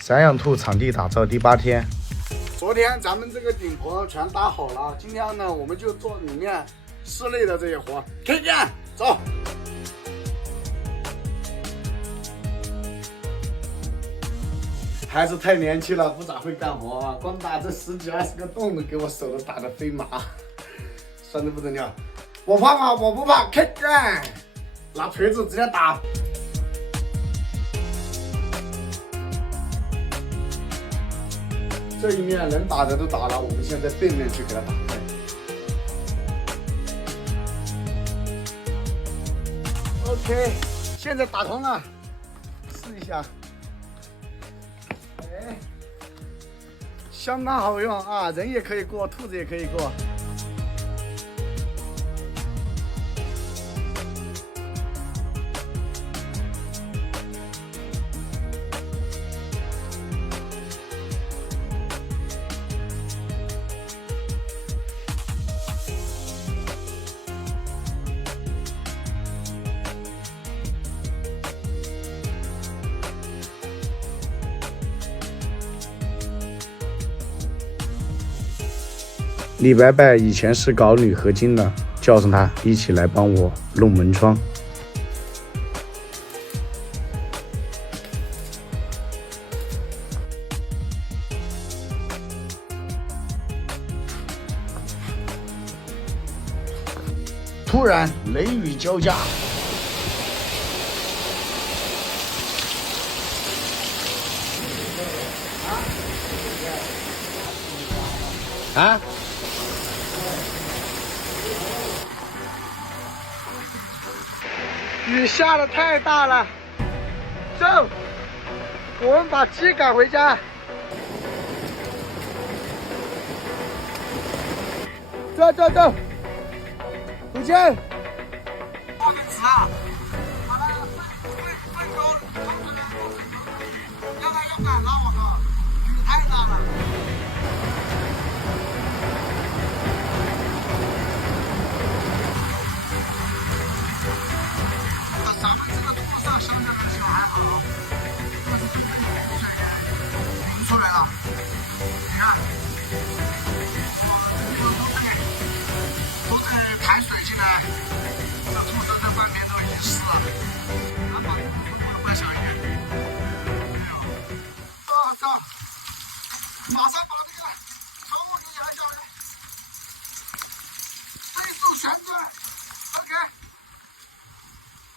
三阳土场地打造第8天，昨天咱们这个顶棚全搭好了，今天呢我们就做里面室内的这些活。开干，走。还是太年轻了，不咋会干活啊！光打这10几20个洞都给我手都打得飞麻，酸得不得了。我怕吗？我不怕，开干！拿锤子直接打。这一面能打的都打了，我们现在背面去给它打开。OK， 现在打通了，试一下。哎，相当好用啊！人也可以过，兔子也可以过。李伯伯以前是搞铝合金的，叫上他一起来帮我弄门窗。突然雷雨交加，啊！雨下的太大了，走，我们把鸡赶回家。走走走，回去。报个词啊！把那个分沟通出来，要赶了，我靠，雨太大了。咱们这个路上相对来说还好，就是这个雨水淋出来了。你看，这个都在排水进来，这兔车在外面都已经湿了。咱把路过关小一点。哎呦，操！马上把这个窗户给摇下来，飞速旋转 ，OK。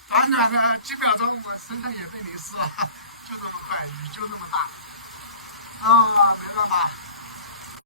短短的几秒钟，我身上也被淋湿了，就这么快，雨就那么大，啊，没办法。